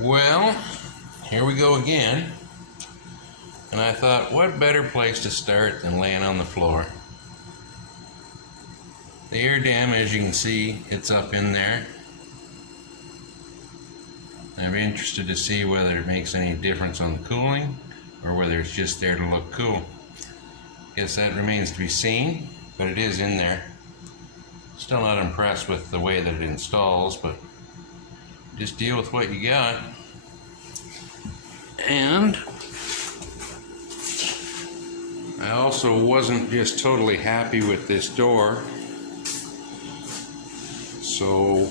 Well, here we go again. And I thought, what better place to start than laying on the floor? The air dam, as you can see, it's up in there. I'm interested to see whether it makes any difference on the cooling or whether it's just there to look cool. Guess that remains to be seen, but it is in there. Still not impressed with the way that it installs, but just deal with what you got. And I also wasn't just totally happy with this door, so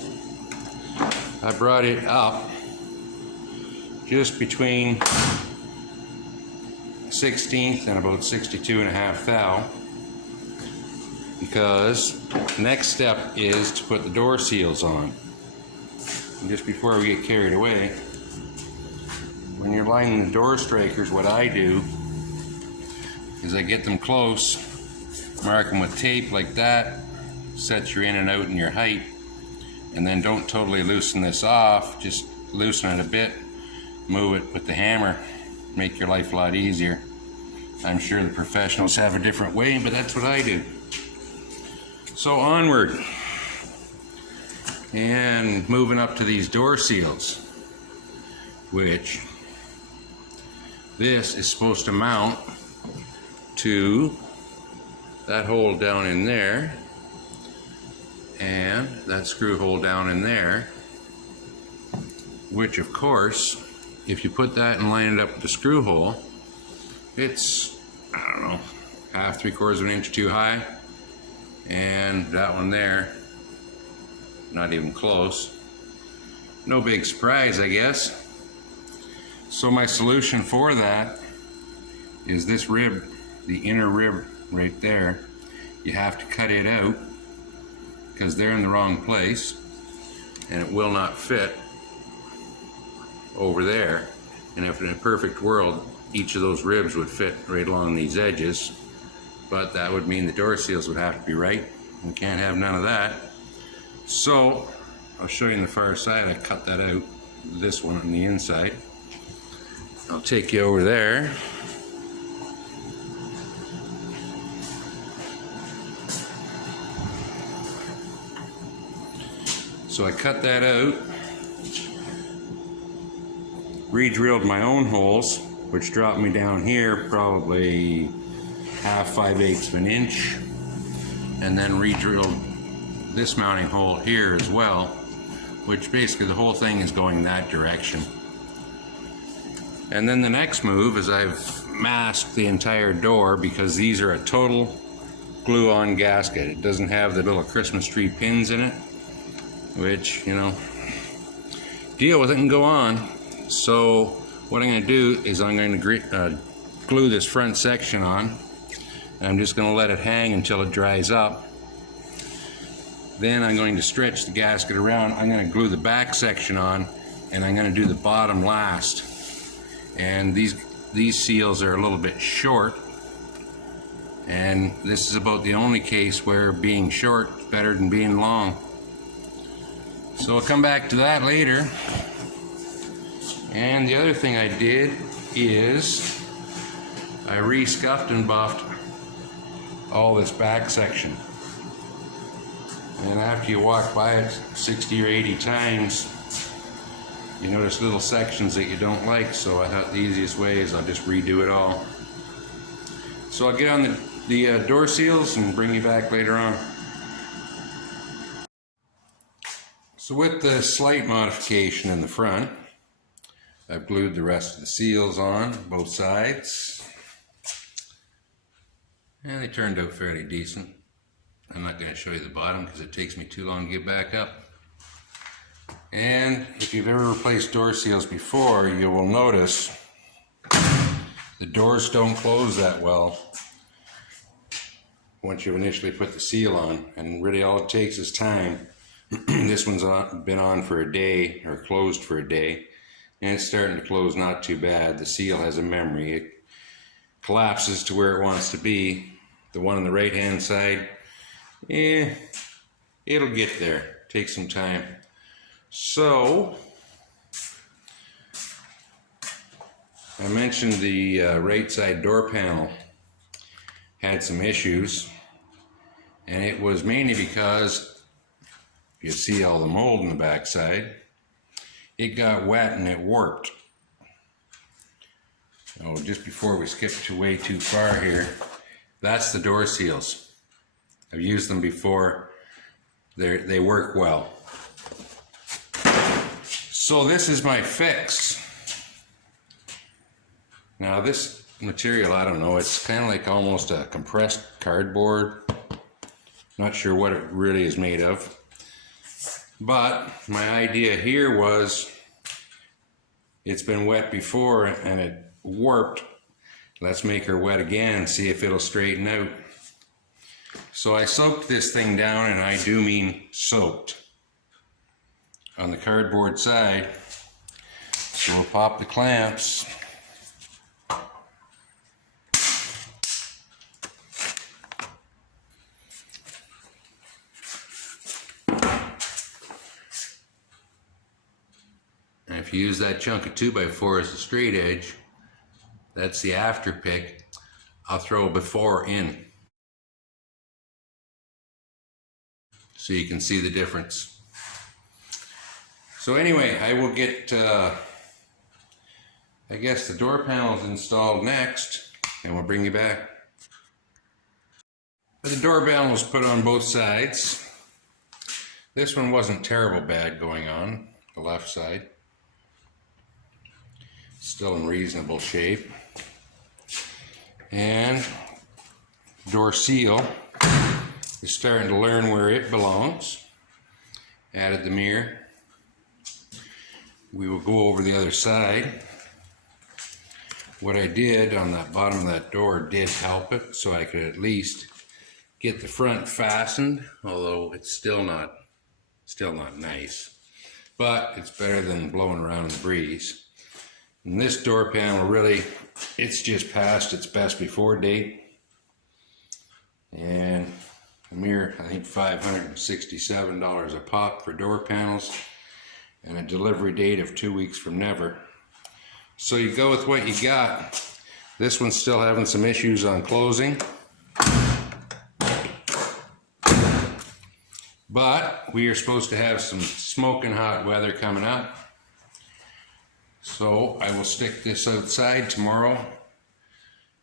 I brought it up just between 16th and about 62.5 thou, because the next step is to put the door seals on. And just before we get carried away, when you're lining the door strikers, what I do is I get them close, mark them with tape like that, set your in and out and your height, and then don't totally loosen this off, just loosen it a bit, move it with the hammer, make your life a lot easier. I'm sure the professionals have a different way, but that's what I do. So onward, and moving up to these door seals, which this is supposed to mount to that hole down in there and that screw hole down in there, which of course, if you put that and line it up with the screw hole, it's, I don't know, half, 3/4 of an inch too high, and that one there, not even close. No big surprise, I guess. So my solution for that is this rib, the inner rib right there. You have to cut it out because they're in the wrong place and it will not fit over there. And if in a perfect world, each of those ribs would fit right along these edges, but that would mean the door seals would have to be right. We can't have none of that. So I'll show you on the far side. I cut that out, this one on the inside. I'll take you over there. So I cut that out, re-drilled my own holes, which dropped me down here probably 1/2, 5/8 of an inch, and then re-drilled this mounting hole here as well, which basically the whole thing is going that direction. And then the next move is I've masked the entire door because these are a total glue-on gasket. It doesn't have the little Christmas tree pins in it, which, you know, deal with it and go on. So what I'm going to do is I'm going to glue this front section on, and I'm just going to let it hang until it dries up. Then I'm going to stretch the gasket around. I'm going to glue the back section on, and I'm going to do the bottom last. And these seals are a little bit short, and this is about the only case where being short is better than being long. So I'll come back to that later. And the other thing I did is I re-scuffed and buffed all this back section. And after you walk by it 60 or 80 times, you notice little sections that you don't like, so I thought the easiest way is I'll just redo it all. So I'll get on the door seals and bring you back later on. So with the slight modification in the front, I've glued the rest of the seals on both sides, and they turned out fairly decent. I'm not going to show you the bottom because it takes me too long to get back up. And if you've ever replaced door seals before, you will notice the doors don't close that well once you've initially put the seal on, and really all it takes is time. This one's been on for a day, or closed for a day, and it's starting to close not too bad. The seal has a memory. It collapses to where it wants to be. The one on the right hand side, it'll get there. Take some time. So I mentioned the right side door panel had some issues, and it was mainly because you see all the mold in the backside. It got wet and it warped. So just before we skip way too far here, that's the door seals. I've used them before. They work well. So this is my fix. Now this material, I don't know, it's kind of like almost a compressed cardboard. Not sure what it really is made of. But my idea here was, it's been wet before and it warped. Let's make her wet again, see if it'll straighten out. So I soaked this thing down, and I do mean soaked, on the cardboard side. So we'll pop the clamps. And if you use that chunk of 2x4 as a straight edge, that's the after pick. I'll throw a before in, so you can see the difference. So anyway, I will get, I guess, the door panels installed next, and we'll bring you back. The door panel was put on both sides. This one wasn't terrible bad going on, the left side. Still in reasonable shape. And door seal is starting to learn where it belongs. Added the mirror. We will go over the other side. What I did on that bottom of that door did help it, so I could at least get the front fastened, although it's still not nice. But it's better than blowing around in the breeze. And this door panel, really, it's just past its best before date. And a mere, I think, $567 a pop for door panels, and a delivery date of 2 weeks from never. So you go with what you got. This one's still having some issues on closing, but we are supposed to have some smoking hot weather coming up. So I will stick this outside tomorrow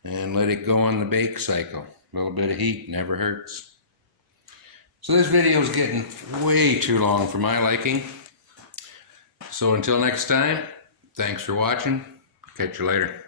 and let it go on the bake cycle. A little bit of heat never hurts. So this video is getting way too long for my liking. So until next time, thanks for watching. Catch you later.